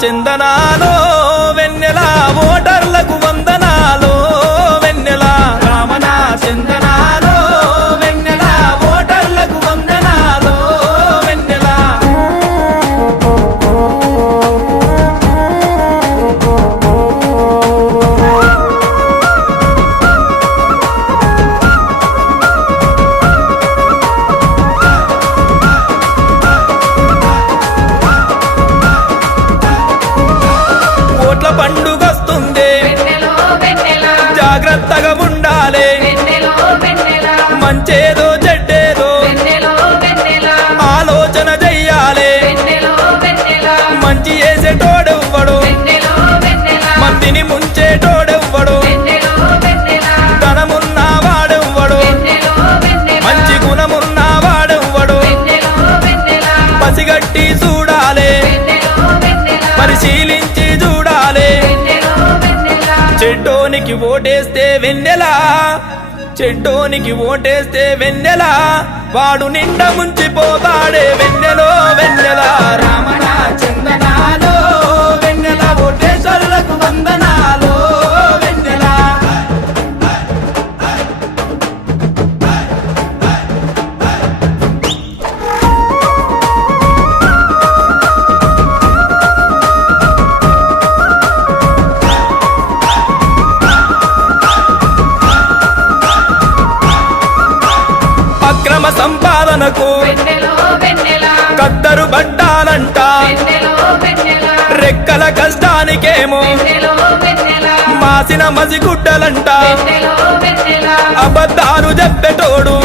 చందనాలో వెన్నెల ఓటర్లకు వందనాలో వెన్నెల రామణ చందనాలో వెన్నెల ఓటర్లకు వందనాలో వెన్నెల ఓట్ల పండుగొస్తుంది జాగ్రత్తగా ఉండాలి మంచేదో చెడ్డేదో ఆలోచన చెయ్యాలి మంచి చేసేటోడెవ్వడు మందిని ముంచేటోడెవ్వడు ధనమున్న వాడెవ్వడు మంచి గుణమున్న వాడెవ్వడు పసిగట్టి చూడాలి పరిశీలించి చూడాలి చెడ్డోనికి ఓటేస్తే వెన్నెలా చెడ్డోనికి ఓటేస్తే వెన్నెలా వాడు నిండా ముంచిపోతాడే వెన్నెలో వెన్నెల రామణ చందనాలో వెన్నెల ఓటేశ్వరులకు వందనాలో వెన్నెల అక్రమ సంపాదనకు కద్దరు పట్టాలంట రెక్కల కష్టానికేమో మాసిన మసిగుడ్డలంట అబద్ధాలు చెప్పేటోడు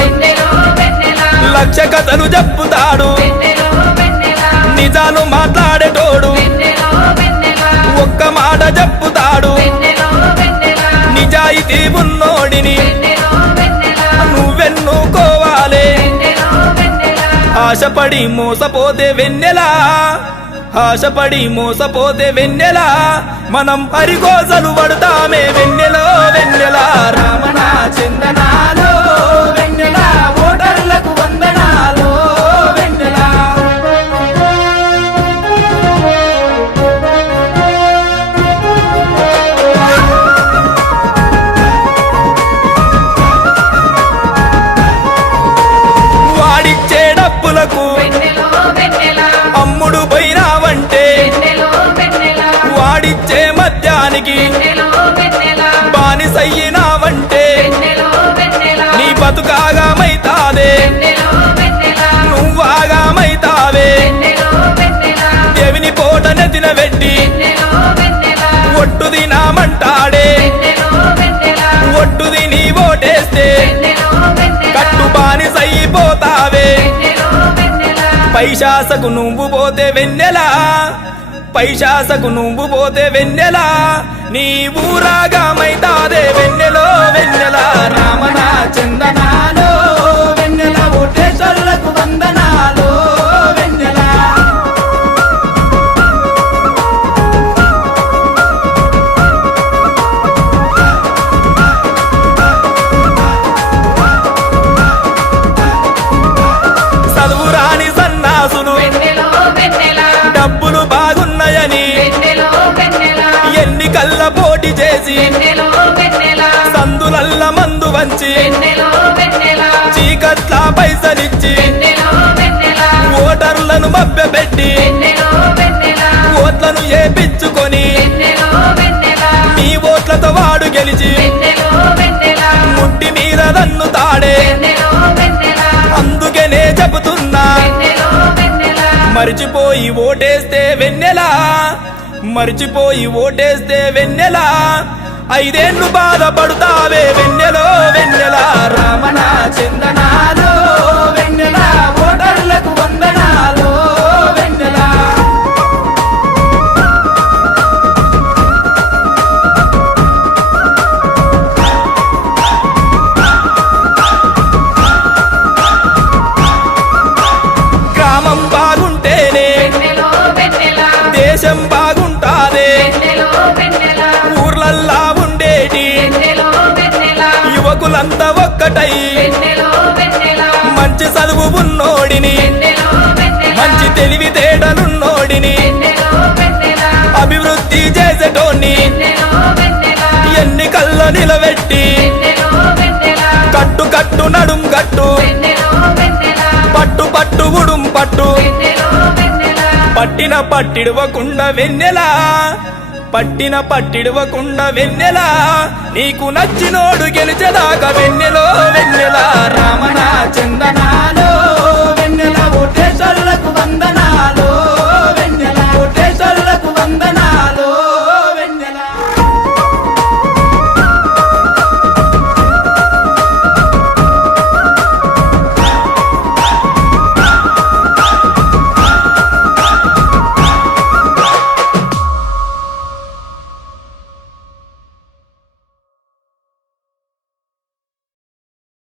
లక్ష కథలు చెప్పుతాడు నిజాలు మాట్లాడేటోడు ఒక్క మాట చెప్పుతాడు నిజాయితీ ఉన్నోడిని నువ్వెన్నుకోవాలి ఆశపడి మోసపోతే వెన్నెలా ఆశపడి మోసపోతే వెన్నెలా మనం హరికోసలు పడతామే వెన్నెలో వెన్నెల రామణ చందనాలో వెన్నెల ఓటర్లకు వందనాలో వెన్నెల వాడిచ్చే డబ్బులకు అమ్ముడు పోయినావంటే వాడిచ్చే మద్యానికి బానిసయ్యినావంటే నీ బతుకాగామైతాదే నువ్వాగామైతావే దేవిని పోట నెత్తిన పెట్టి ఒట్టు తినామంటాడే ఒట్టు తిని ఓటేస్తే కట్టు బానిసైపోతావే పైశాసకు నువ్వు పోతే వెన్నెలా పైశాసకు నువ్వు పోతే వెన్నెలా నీ ఊరాగామైతాదే వెన్నెలో వెన్నెల రామణ చందనాలో వెన్నెల ఓటేశ్వరులకు వందనాలో వెన్నెల చదువురాని సన్నాసులు డబ్బులు బాగున్నాయని ఎన్నికల్ల పోటీ చేసి సందులల్ల మందు వంచి చీకట్ల పైసలిచ్చి ఓటర్లను మభ్యపెట్టి ఓట్లను ఏపించుకొని నీ ఓట్లతో వాడు గెలిచి ముట్టి మీద దన్నుతాడే అందుకనే చెబుతున్నా మరిచిపోయి ఓటేస్తే వెన్నెలా మరిచిపోయి ఓటేస్తే వెన్నెలా 5 ఏళ్ళు బాధపడుతావే వెన్నెలో వెన్నెల రామణ చందనాలో వెన్నెల ఓటర్లకు వందనాలో వెన్నెల గ్రామం బాగుంటేనే దేశం బాగుంటాదే ఊర్లల్లా ఉండేటి యువకులంతా ఒక్కటై మంచి చదువు ఉన్నోడిని మంచి తెలివితేటలున్నోడిని పోటీ చేసేటోని వెన్నెలో వెన్నెల ఎన్నికల్లో నిలబెట్టి వెన్నెలో వెన్నెల కట్టు కట్టు నడుం కట్టు వెన్నెలో వెన్నెల పట్టు పట్టు ఉడుం పట్టు వెన్నెలో వెన్నెల పట్టిన పట్టిడవకుండా వెన్నెలా పట్టిన పట్టిడవకుండా వెన్నెలా నీకు నచ్చినోడు గెలిచేదాకా వెన్నెలో వెన్నెల రామనా చందనాలో వెన్నెల ఓటేశ్వరులకు వందన